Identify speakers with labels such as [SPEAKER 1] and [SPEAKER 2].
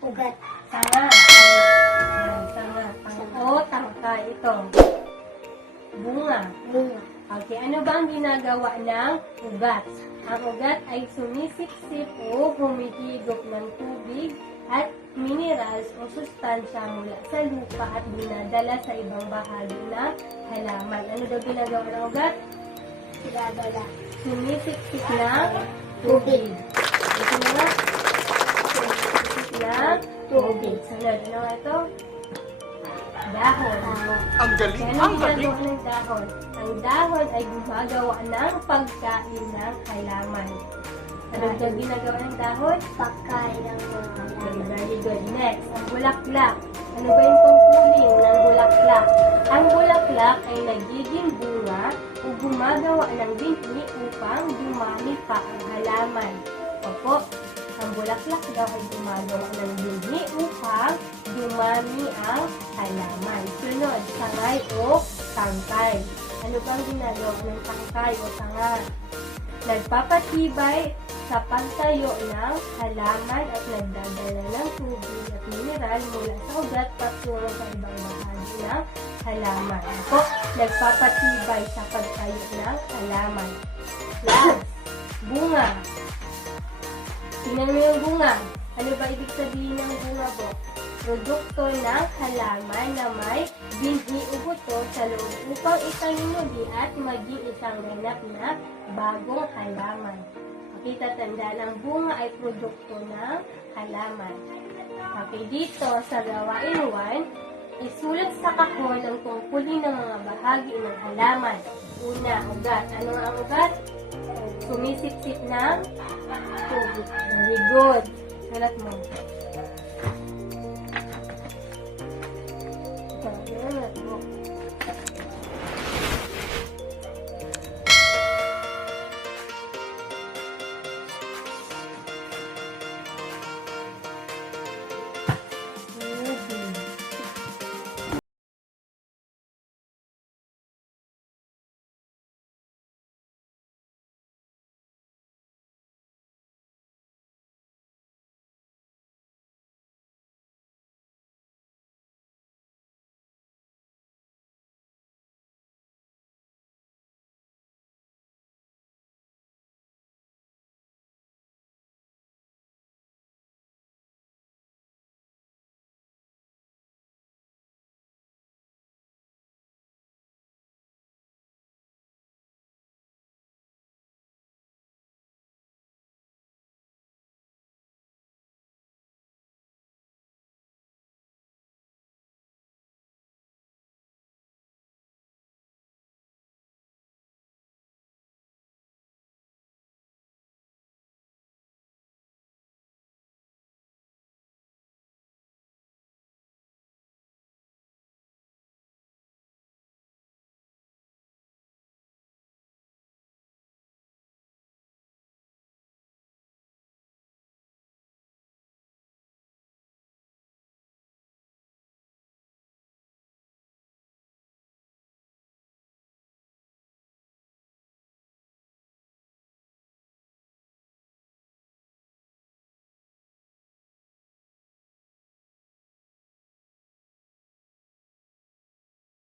[SPEAKER 1] Ugat.
[SPEAKER 2] Tanga. Tanga. Tang o tangkay. Ito. Bunga.
[SPEAKER 1] Bunga.
[SPEAKER 2] Okay, ano ba ang ginagawa ng ugat? Ang ugat ay sumisiksip o humihigop ng tubig at minerals o sustansya mula sa lupa at dinadala sa ibang bahagi ng halaman. Ano daw ginagawa ng ugat?
[SPEAKER 1] Dadala.
[SPEAKER 2] Sumisiksip ng tubig. Ito na tubig. Sunod, ano nga ito? Dahon.
[SPEAKER 3] Ang galing,
[SPEAKER 2] Kaya
[SPEAKER 3] ang galing.
[SPEAKER 2] ginagawa ng dahon? Ang dahon ay gumagawa ng pagkain ng halaman. Ano daw ginagawa ng dahon?
[SPEAKER 1] Pagkain ng mga
[SPEAKER 2] Okay,
[SPEAKER 1] halaman.
[SPEAKER 2] very good. Next, ang bulaklak. Ano ba yung tungkulin ng bulaklak? Ang bulaklak ay nagiging bunga o gumagawa ng binhi upang dumami pa ang halaman. Opo, ang bulaklak daw ay gumagawa ng binhi upang dumami ang halaman. Sunod, sangay o tangkay. Ano bang ginagawa ng tangkay o tanga? Nagpapatibay sa pagtayo ng halaman at nagdadala ng tubig at mineral mula sa ugat patungo sa ibang bahagi ng halaman. Ako, nagpapatibay sa pagtayo ng halaman. Last, bunga. Tingnan mo yung bunga. Ano ba ibig sabihin ng bunga po? Produkto ng halaman na may binhi o buto sa loob upang itanim muli at maging isang ganap na bagong halaman. Okay, tatanda ng bunga ay produkto ng halaman. Okay, dito sa gawain 1, isulat sa kahon ang tungkulin ng mga bahagi ng halaman. Una, ugat. Ano ang ugat? Sumisip-sip ng. Very good. Sulat mo.